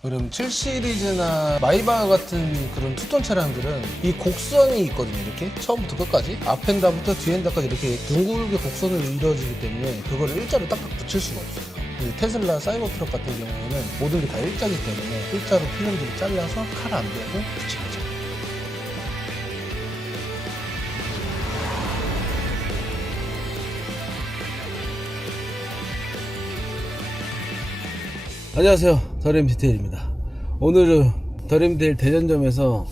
그럼 7 시리즈나 마이바 같은 그런 투톤 차량들은 이 곡선이 있거든요. 이렇게 처음부터 끝까지 앞엔다부터 뒤엔다까지 이렇게 둥글게 곡선으로 이루어지기 때문에 그걸 일자로 딱딱 붙일 수가 없어요. 근데 테슬라 사이버트럭 같은 경우는 모든 게 다 일자기 때문에 일자로 필름들을 잘라서 칼 안 대고 붙인 거죠. 안녕하세요, 더램 디테일입니다. 오늘은 더램 디테일 대전점에서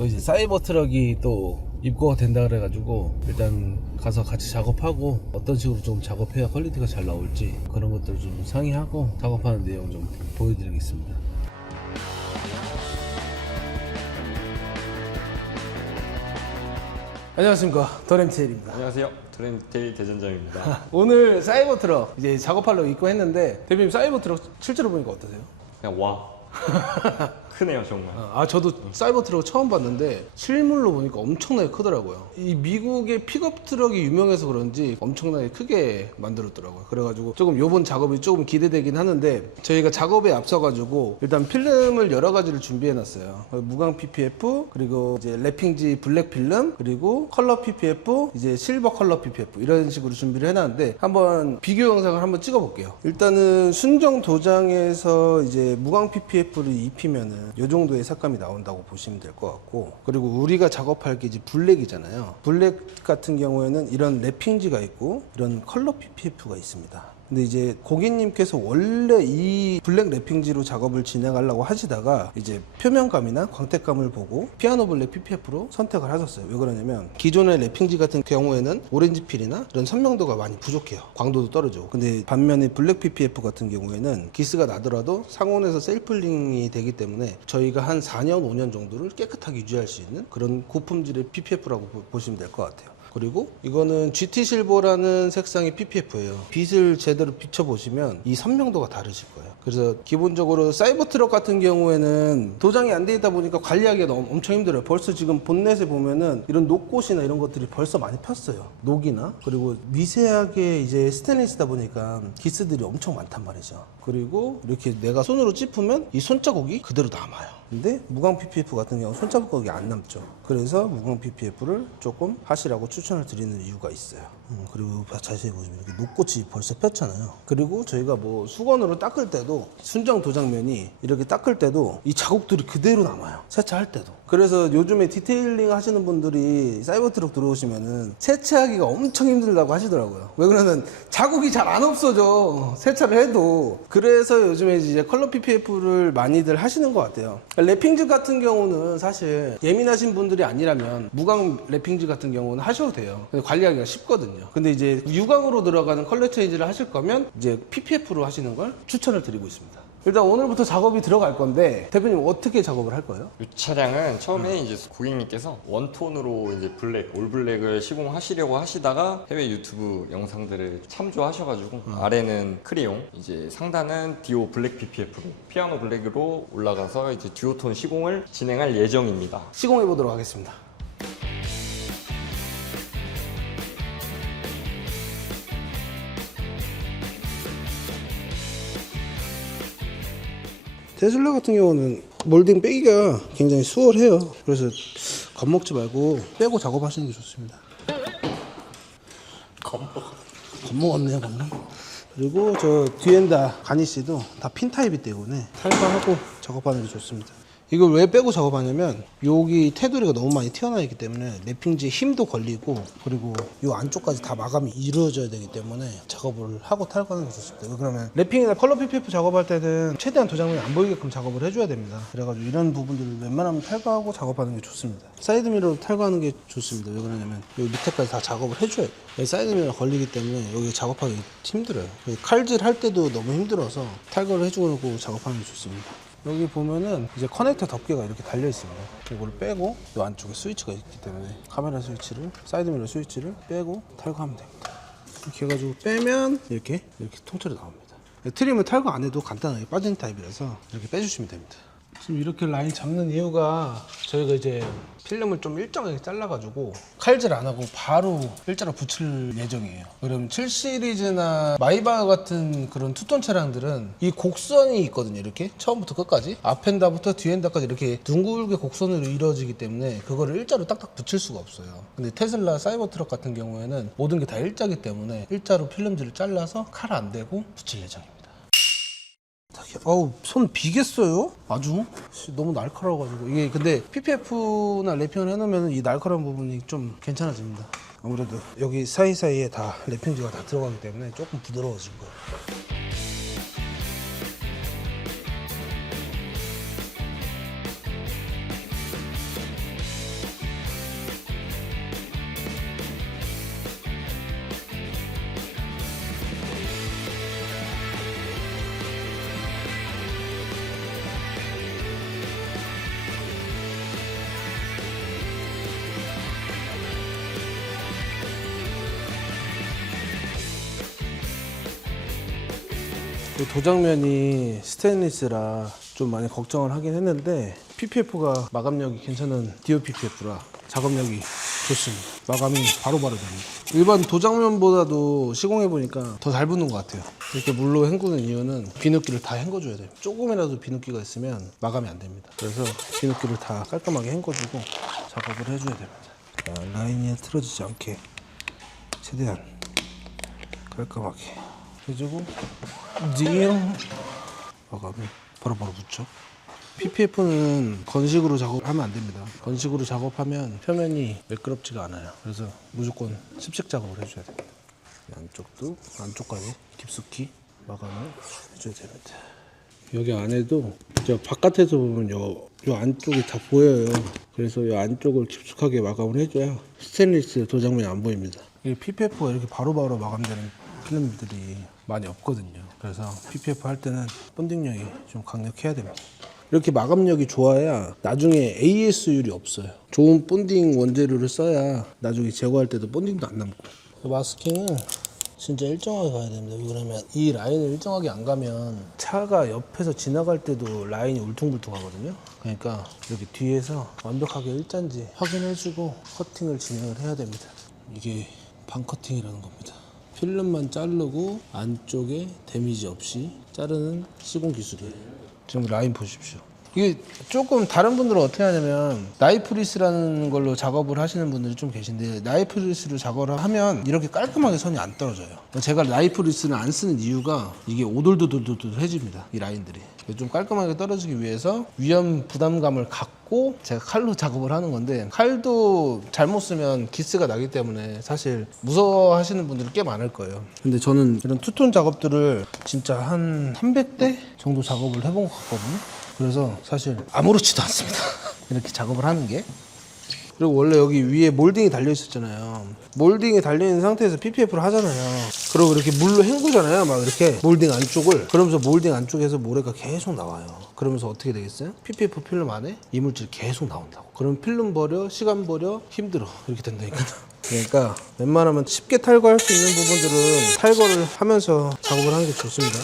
이제 사이버 트럭이 또 입고가 된다 그래가지고 일단 가서 같이 작업하고 어떤 식으로 좀 작업해야 퀄리티가 잘 나올지 그런 것들 좀 상의하고 작업하는 내용 좀 보여드리겠습니다. 안녕하십니까, 더램 디테일입니다. 안녕하세요. 트렌테일 대전점입니다. 오늘 사이버 트럭 이제 작업하려고 입고했는데 대표님 사이버 트럭 실제로 보니까 어떠세요? 그냥 와. 크네요, 정말. 저도 사이버 트럭 처음 봤는데 실물로 보니까 엄청나게 크더라고요. 이 미국의 픽업 트럭이 유명해서 그런지 엄청나게 크게 만들었더라고요. 그래가지고 조금 요번 작업이 조금 기대되긴 하는데 저희가 작업에 앞서가지고 일단 필름을 여러 가지를 준비해놨어요. 무광 PPF, 그리고 이제 랩핑지 블랙 필름, 그리고 컬러 PPF, 이제 실버 컬러 PPF 이런 식으로 준비를 해놨는데 한번 비교 영상을 한번 찍어볼게요. 일단은 순정 도장에서 이제 무광 PPF를 입히면은 이 정도의 색감이 나온다고 보시면 될 것 같고, 그리고 우리가 작업할 게 이제 블랙이잖아요. 블랙 같은 경우에는 이런 랩핑지가 있고 이런 컬러 PPF가 있습니다. 근데 이제 고객님께서 원래 이 블랙 랩핑지로 작업을 진행하려고 하시다가 이제 표면감이나 광택감을 보고 피아노 블랙 PPF로 선택을 하셨어요. 왜 그러냐면 기존의 랩핑지 같은 경우에는 오렌지 필이나 이런 선명도가 많이 부족해요. 광도도 떨어지고. 근데 반면에 블랙 PPF 같은 경우에는 기스가 나더라도 상온에서 셀플링이 되기 때문에 저희가 한 4년, 5년 정도를 깨끗하게 유지할 수 있는 그런 고품질의 PPF라고 보시면 될 것 같아요. 그리고 이거는 GT 실버라는 색상의 PPF예요. 빛을 제대로 비춰보시면 이 선명도가 다르실 거예요. 그래서 기본적으로 사이버 트럭 같은 경우에는 도장이 안 돼 있다 보니까 관리하기가 너무 엄청 힘들어요. 벌써 지금 본넷에 보면은 이런 녹꽃이나 이런 것들이 벌써 많이 폈어요. 녹이나. 그리고 미세하게 이제 스테인리스다 보니까 기스들이 엄청 많단 말이죠. 그리고 이렇게 내가 손으로 찝으면 이 손자국이 그대로 남아요. 근데 무광 PPF 같은 경우 손자국이 안 남죠. 그래서 무광 PPF를 조금 하시라고 추천을 드리는 이유가 있어요. 그리고 자세히 보시면 이렇게 녹꽃이 벌써 폈잖아요. 그리고 저희가 뭐 수건으로 닦을 때도 순정 도장면이 이렇게 닦을 때도 이 자국들이 그대로 남아요. 세차할 때도. 그래서 요즘에 디테일링 하시는 분들이 사이버 트럭 들어오시면은 세차하기가 엄청 힘들다고 하시더라고요. 왜 그러면 자국이 잘 안 없어져, 세차를 해도. 그래서 요즘에 이제 컬러 PPF를 많이들 하시는 것 같아요. 랩핑지 같은 경우는 사실 예민하신 분들이 아니라면 무광 랩핑지 같은 경우는 하셔도 돼요. 근데 관리하기가 쉽거든요. 근데 이제 유광으로 들어가는 컬러 체인지를 하실 거면 이제 PPF로 하시는 걸 추천을 드리고 있습니다. 일단 오늘부터 작업이 들어갈 건데 대표님 어떻게 작업을 할 거예요? 이 차량은 처음에 이제 고객님께서 원톤으로 이제 블랙, 올 블랙을 시공하시려고 하시다가 해외 유튜브 영상들을 참조하셔가지고 아래는 크레용, 이제 상단은 디오 블랙 PPF로 피아노 블랙으로 올라가서 이제 듀오톤 시공을 진행할 예정입니다. 시공해 보도록 하겠습니다. 테슬라 같은 경우는 몰딩 빼기가 굉장히 수월해요. 그래서 겁먹지 말고 빼고 작업하시는 게 좋습니다. 겁먹었네요, 방금. 그리고 저 뒤엔다 가니쉬도 다 핀 타입이기 때문에 탈거하고 작업하는 게 좋습니다. 이걸 왜 빼고 작업하냐면 여기 테두리가 너무 많이 튀어나와 있기 때문에 랩핑지에 힘도 걸리고, 그리고 이 안쪽까지 다 마감이 이루어져야 되기 때문에 작업을 하고 탈거하는 게 좋습니다. 그러면 랩핑이나 컬러 PPF 작업할 때는 최대한 도장면이 안 보이게끔 작업을 해줘야 됩니다. 그래가지고 이런 부분들을 웬만하면 탈거하고 작업하는 게 좋습니다. 사이드미러도 탈거하는 게 좋습니다. 왜 그러냐면 여기 밑에까지 다 작업을 해줘야 돼요. 사이드미러 걸리기 때문에 여기 작업하기 힘들어요. 칼질 할 때도 너무 힘들어서 탈거를 해주고 작업하는 게 좋습니다. 여기 보면은 이제 커넥터 덮개가 이렇게 달려 있습니다. 이걸 빼고 이 안쪽에 스위치가 있기 때문에 카메라 스위치를, 사이드미러 스위치를 빼고 탈거하면 됩니다. 이렇게 해가지고 빼면 이렇게 통째로 나옵니다. 트림은 탈거 안 해도 간단하게 빠지는 타입이라서 이렇게 빼주시면 됩니다. 지금 이렇게 라인 잡는 이유가 저희가 이제 필름을 좀 일정하게 잘라가지고 칼질 안 하고 바로 일자로 붙일 예정이에요. 그럼 7 시리즈나 마이바 같은 그런 투톤 차량들은 이 곡선이 있거든요. 이렇게 처음부터 끝까지 앞엔다부터 뒤엔다까지 이렇게 둥글게 곡선으로 이루어지기 때문에 그거를 일자로 딱딱 붙일 수가 없어요. 근데 테슬라 사이버 트럭 같은 경우에는 모든 게 다 일자기 때문에 일자로 필름들을 잘라서 칼 안 대고 붙일 예정입니다. 어우, 손 비겠어요? 아주 너무 날카로워가지고. 이게 근데 PPF나 랩핑을 해놓으면 이 날카로운 부분이 좀 괜찮아집니다. 아무래도 여기 사이사이에 다 랩핑지가 다 들어가기 때문에 조금 부드러워진 거예요. 이 도장면이 스테인리스라 좀 많이 걱정을 하긴 했는데 PPF가 마감력이 괜찮은 디오 PPF라 작업력이 좋습니다. 마감이 바로바로 됩니다. 일반 도장면보다도 시공해보니까 더 잘 붙는 것 같아요. 이렇게 물로 헹구는 이유는 비눗기를 다 헹궈줘야 돼요. 조금이라도 비눗기가 있으면 마감이 안 됩니다. 그래서 비눗기를 다 깔끔하게 헹궈주고 작업을 해줘야 됩니다. 자, 라인이 틀어지지 않게 최대한 깔끔하게 해주고 징 마감이 바로바로 붙죠. PPF는 건식으로 작업하면 안 됩니다. 건식으로 작업하면 표면이 매끄럽지가 않아요. 그래서 무조건 습식 작업을 해줘야 됩니다. 안쪽도 안쪽까지 깊숙이 마감을 해줘야 됩니다. 여기 안에도 저 바깥에서 보면 요 안쪽이 다 보여요. 그래서 요 안쪽을 깊숙하게 마감을 해줘야 스테인리스 도장면이 안 보입니다. 이 PPF가 이렇게 바로바로 마감되는 필름들이 많이 없거든요. 그래서 PPF 할 때는 본딩력이 좀 강력해야 됩니다. 이렇게 마감력이 좋아야 나중에 AS율이 없어요. 좋은 본딩 원재료를 써야 나중에 제거할 때도 본딩도 안 남고. 마스킹은 진짜 일정하게 가야 됩니다. 왜냐면 이 라인을 일정하게 안 가면 차가 옆에서 지나갈 때도 라인이 울퉁불퉁하거든요. 그러니까 이렇게 뒤에서 완벽하게 일자인지 확인해주고 커팅을 진행을 해야 됩니다. 이게 반커팅이라는 겁니다. 필름만 자르고 안쪽에 데미지 없이 자르는 시공 기술이에요. 지금 라인 보십시오. 이게 조금 다른 분들은 어떻게 하냐면 나이프리스라는 걸로 작업을 하시는 분들이 좀 계신데 나이프리스로 작업을 하면 이렇게 깔끔하게 선이 안 떨어져요. 제가 나이프리스를 안 쓰는 이유가 이게 오돌도돌도돌해집니다. 이 라인들이. 좀 깔끔하게 떨어지기 위해서 위험 부담감을 갖고 제가 칼로 작업을 하는 건데 칼도 잘못 쓰면 기스가 나기 때문에 사실 무서워하시는 분들이 꽤 많을 거예요. 근데 저는 이런 투톤 작업들을 진짜 한 300대 정도 작업을 해본 것 같거든요. 그래서 사실 아무렇지도 않습니다. 이렇게 작업을 하는 게. 그리고 원래 여기 위에 몰딩이 달려 있었잖아요. 몰딩이 달려 있는 상태에서 PPF를 하잖아요. 그리고 이렇게 물로 헹구잖아요. 막 이렇게 몰딩 안쪽을. 그러면서 몰딩 안쪽에서 모래가 계속 나와요. 그러면서 어떻게 되겠어요? PPF 필름 안에 이물질이 계속 나온다고. 그럼 필름 버려, 시간 버려, 힘들어. 이렇게 된다니까요. 그러니까 웬만하면 쉽게 탈거할 수 있는 부분들은 탈거를 하면서 작업을 하는 게 좋습니다.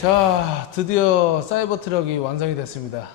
자, 드디어 사이버 트럭이 완성이 됐습니다.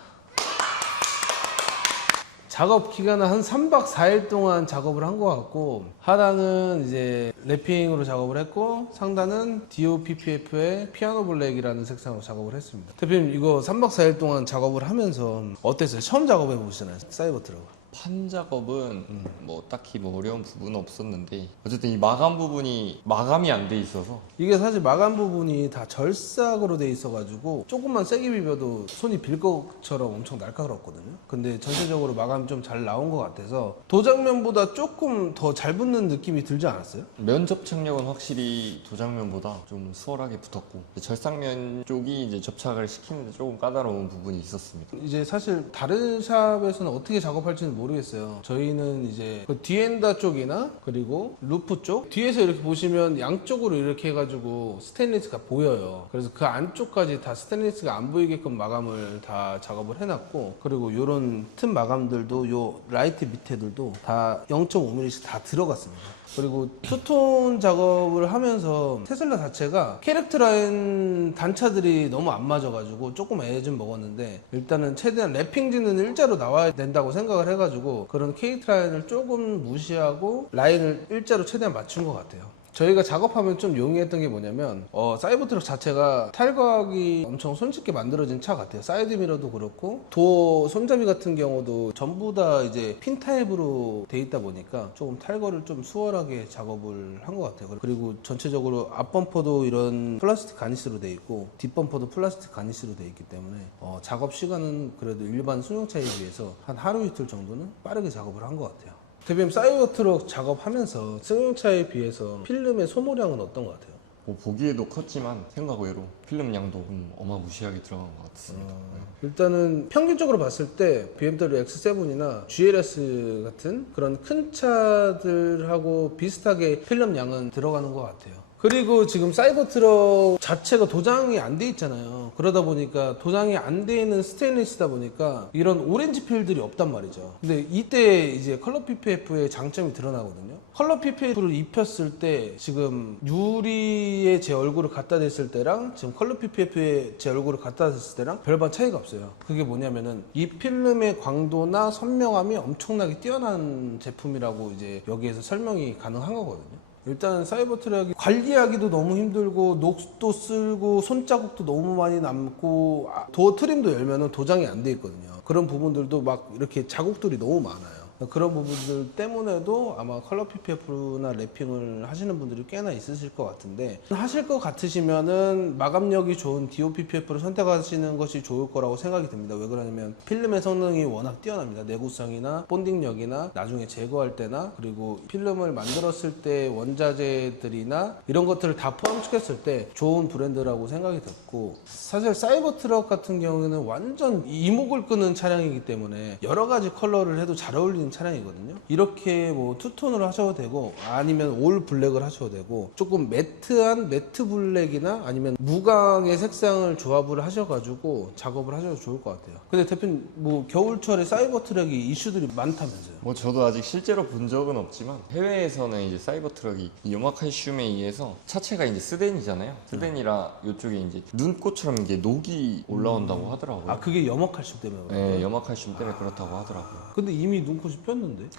작업 기간은 한 3박 4일 동안 작업을 한 것 같고, 하단은 이제 랩핑으로 작업을 했고, 상단은 DOPPF의 피아노 블랙이라는 색상으로 작업을 했습니다. 대표님, 이거 3박 4일 동안 작업을 하면서 어땠어요? 처음 작업해 보시잖아요, 사이버 트럭. 판 작업은 뭐 딱히 뭐 어려운 부분은 없었는데 어쨌든 이 마감 부분이 마감이 안 돼 있어서 이게 사실 마감 부분이 다 절삭으로 돼 있어가지고 조금만 세게 비벼도 손이 빌 것처럼 엄청 날카롭거든요. 근데 전체적으로 마감이 좀 잘 나온 것 같아서 도장면보다 조금 더 잘 붙는 느낌이 들지 않았어요? 면 접착력은 확실히 도장면보다 좀 수월하게 붙었고 절삭면 쪽이 이제 접착을 시키는데 조금 까다로운 부분이 있었습니다. 이제 사실 다른 샵에서는 어떻게 작업할지는 모르겠어요. 저희는 이제 그 뒤엔다 쪽이나 그리고 루프 쪽 뒤에서 이렇게 보시면 양쪽으로 이렇게 해가지고 스테인리스가 보여요. 그래서 그 안쪽까지 다 스테인리스가 안 보이게끔 마감을 다 작업을 해놨고, 그리고 요런 틈 마감들도 요 라이트 밑에들도 다 0.5mm씩 다 들어갔습니다. 그리고 투톤 작업을 하면서 테슬라 자체가 캐릭터 라인 단차들이 너무 안 맞아가지고 조금 애 좀 먹었는데, 일단은 최대한 랩핑지는 일자로 나와야 된다고 생각을 해가지고 그런 캐릭터 라인을 조금 무시하고 라인을 일자로 최대한 맞춘 것 같아요. 저희가 작업하면 좀 용이했던 게 뭐냐면 사이버트럭 자체가 탈거하기 엄청 손쉽게 만들어진 차 같아요. 사이드미러도 그렇고 도어 손잡이 같은 경우도 전부 다 이제 핀 타입으로 돼 있다 보니까 조금 탈거를 좀 수월하게 작업을 한 것 같아요. 그리고 전체적으로 앞범퍼도 이런 플라스틱 가니스로 돼 있고 뒷범퍼도 플라스틱 가니스로 돼 있기 때문에 작업 시간은 그래도 일반 승용차에 비해서 한 하루 이틀 정도는 빠르게 작업을 한 것 같아요. 대표님, 사이버트럭 작업하면서 승용차에 비해서 필름의 소모량은 어떤 것 같아요? 뭐 보기에도 컸지만 생각 외로 필름 양도 어마무시하게 들어간 것 같습니다. 일단은 평균적으로 봤을 때 BMW X7이나 GLS 같은 그런 큰 차들하고 비슷하게 필름 양은 들어가는 것 같아요. 그리고 지금 사이버트럭 자체가 도장이 안 돼 있잖아요. 그러다 보니까 도장이 안 돼 있는 스테인리스다 보니까 이런 오렌지 필들이 없단 말이죠. 근데 이때 이제 컬러 PPF의 장점이 드러나거든요. 컬러 PPF를 입혔을 때 지금 유리에 제 얼굴을 갖다 댔을 때랑 지금 컬러 PPF에 제 얼굴을 갖다 댔을 때랑 별반 차이가 없어요. 그게 뭐냐면은 이 필름의 광도나 선명함이 엄청나게 뛰어난 제품이라고 이제 여기에서 설명이 가능한 거거든요. 일단 사이버트럭이 관리하기도 너무 힘들고 녹도 쓸고 손자국도 너무 많이 남고 도어 트림도 열면은 도장이 안 돼 있거든요. 그런 부분들도 막 이렇게 자국들이 너무 많아요. 그런 부분들 때문에도 아마 컬러 PPF나 랩핑을 하시는 분들이 꽤나 있으실 것 같은데, 하실 것 같으시면은 마감력이 좋은 DOPPF를 선택하시는 것이 좋을 거라고 생각이 듭니다. 왜 그러냐면 필름의 성능이 워낙 뛰어납니다. 내구성이나 본딩력이나 나중에 제거할 때나, 그리고 필름을 만들었을 때 원자재들이나 이런 것들을 다 포함시켰을 때 좋은 브랜드라고 생각이 됐고, 사실 사이버트럭 같은 경우에는 완전 이목을 끄는 차량이기 때문에 여러 가지 컬러를 해도 잘 어울리는 차량이거든요. 이렇게 뭐 투톤으로 하셔도 되고 아니면 올 블랙을 하셔도 되고, 조금 매트한 매트 블랙이나 아니면 무광의 색상을 조합을 하셔가지고 작업을 하셔도 좋을 것 같아요. 근데 대표님, 뭐 겨울철에 사이버트럭이 이슈들이 많다면서요? 뭐 저도 아직 실제로 본 적은 없지만 해외에서는 이제 사이버트럭이 염화칼슘에 의해서 차체가 이제 스덴이잖아요. 스덴이라 이쪽에 이제 눈꽃처럼 이게 녹이 올라온다고 하더라고요. 아, 그게 염화칼슘 때문에 그래요? 네, 염화칼슘 때문에 그렇다고 하더라고요. 근데 이미 눈꽃이 폈는데?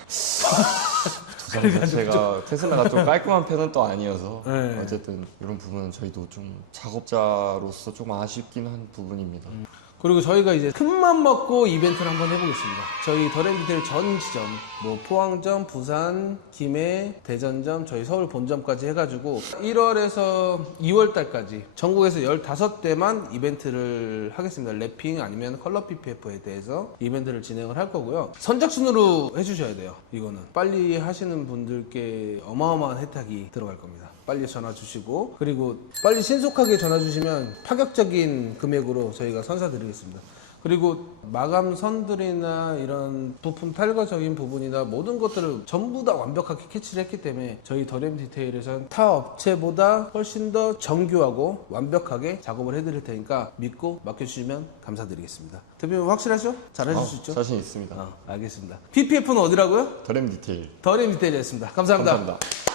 도장 자체가 테슬라가 좀 깔끔한 편은 또 아니어서 네. 어쨌든 이런 부분은 저희도 좀 작업자로서 좀 아쉽긴 한 부분입니다. 그리고 저희가 이제 큰맘 먹고 이벤트를 한번 해보겠습니다. 저희 더랜디테일 전 지점, 뭐 포항점, 부산, 김해, 대전점, 저희 서울 본점까지 해가지고 1월에서 2월달까지 전국에서 15대만 이벤트를 하겠습니다. 랩핑 아니면 컬러 PPF에 대해서 이벤트를 진행을 할 거고요. 선착순으로 해주셔야 돼요. 이거는 빨리 하시는 분들께 어마어마한 혜택이 들어갈 겁니다. 빨리 전화 주시고, 그리고 빨리 신속하게 전화 주시면 파격적인 금액으로 저희가 선사드리겠습니다. 그리고 마감선들이나 이런 부품 탈거적인 부분이나 모든 것들을 전부 다 완벽하게 캐치를 했기 때문에 저희 더램 디테일에서는 타 업체보다 훨씬 더 정교하고 완벽하게 작업을 해드릴 테니까 믿고 맡겨주시면 감사드리겠습니다. 대표님, 확실하죠? 잘하실 수 있죠? 자신 있습니다. 알겠습니다. PPF는 어디라고요? 더램 디테일. 더램 디테일이었습니다. 감사합니다. 감사합니다.